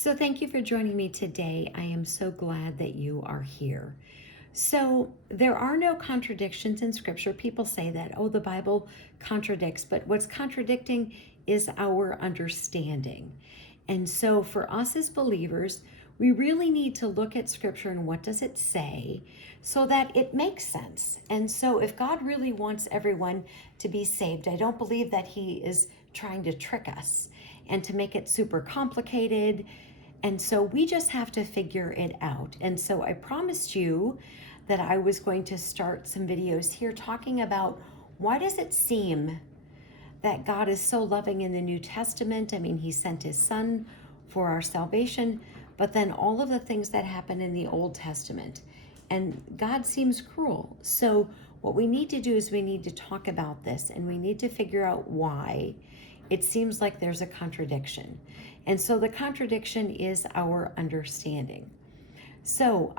So, thank you for joining me today. I am so glad that you are here. So, there are no contradictions in Scripture. People say that, oh, the Bible contradicts, but what's contradicting is our understanding. And so, for us as believers, we really need to look at Scripture and what does it say so that it makes sense. And so, if God really wants everyone to be saved, I don't believe that He is trying to trick us and to make it super complicated. And so we just have to figure it out. And so I promised you that I was going to start some videos here talking about why does it seem that God is so loving in the New Testament? I mean, He sent His Son for our salvation, but then all of the things that happen in the Old Testament. And God seems cruel. So what we need to do is we need to talk about this and we need to figure out why it seems like there's a contradiction. And so the contradiction is our understanding. So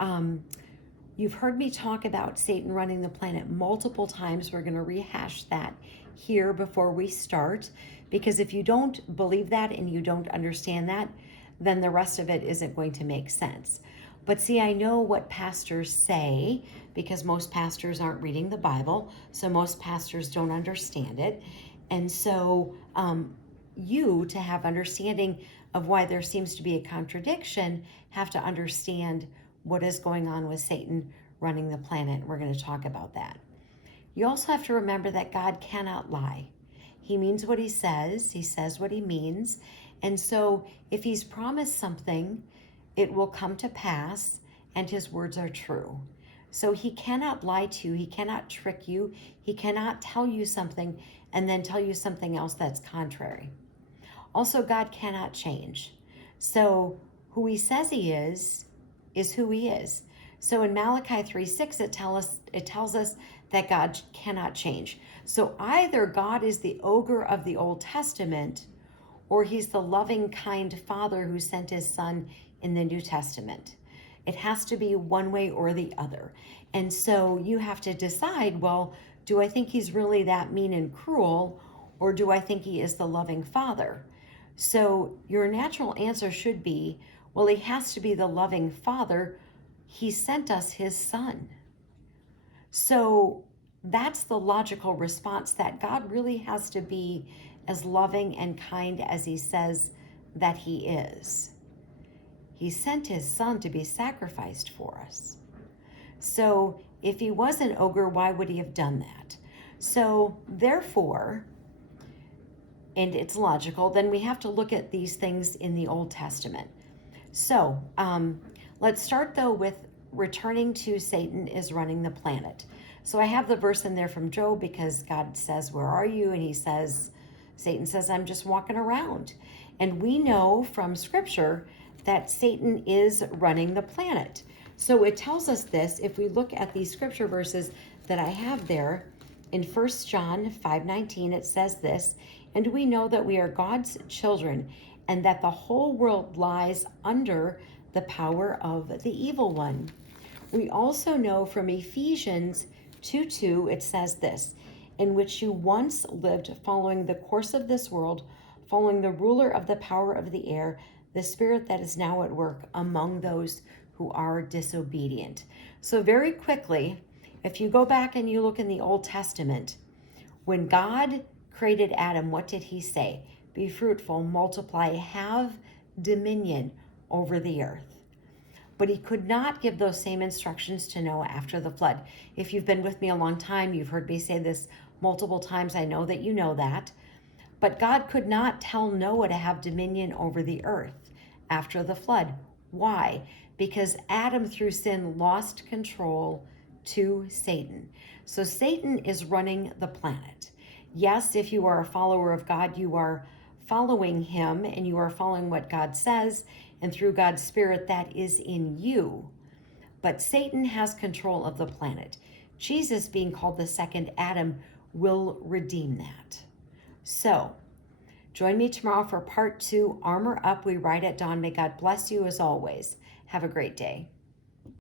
you've heard me talk about Satan running the planet multiple times. We're going to rehash that here before we start, because if you don't believe that and you don't understand that, then the rest of it isn't going to make sense. But see, I know what pastors say because most pastors aren't reading the Bible, so most pastors don't understand it. And so you, to have understanding of why there seems to be a contradiction, have to understand what is going on with Satan running the planet. We're going to talk about that. You also have to remember that God cannot lie. He means what He says what He means. And so if He's promised something, it will come to pass, and His words are true. So He cannot lie to you. He cannot trick you. He cannot tell you something and then tell you something else that's contrary. Also, God cannot change. So who He says He is who He is. So in Malachi 3:6, it tells us that God cannot change. So either God is the ogre of the Old Testament, or He's the loving, kind Father who sent His Son in the New Testament. It has to be one way or the other. And so you have to decide, well, do I think He's really that mean and cruel, or do I think He is the loving Father? So your natural answer should be, well, He has to be the loving Father. He sent us His Son. So that's the logical response, that God really has to be as loving and kind as He says that He is. He sent His Son to be sacrificed for us. So if He was an ogre, why would He have done that? So therefore, and it's logical, then we have to look at these things in the Old Testament. So let's start though with returning to Satan is running the planet. So I have the verse in there from Job, because God says, where are you? And Satan says, I'm just walking around. And we know from Scripture that Satan is running the planet. So it tells us this if we look at these Scripture verses that I have there. In 1 John 5:19, it says this, and we know that we are God's children, and that the whole world lies under the power of the evil one. We also know from Ephesians 2:2, it says this, in which you once lived following the course of this world, following the ruler of the power of the air, the spirit that is now at work among those who are disobedient. So very quickly, if you go back and you look in the Old Testament, when God created Adam, what did He say? Be fruitful, multiply, have dominion over the earth. But He could not give those same instructions to Noah after the flood. If you've been with me a long time, you've heard me say this multiple times. I know that you know that. But God could not tell Noah to have dominion over the earth after the flood. Why? Because Adam, through sin, lost control to Satan. So Satan is running the planet. Yes, if you are a follower of God, you are following Him and you are following what God says, and through God's Spirit that is in you. But Satan has control of the planet. Jesus, being called the second Adam, will redeem that. So join me tomorrow for part 2, Armor Up. We ride at dawn. May God bless you as always. Have a great day.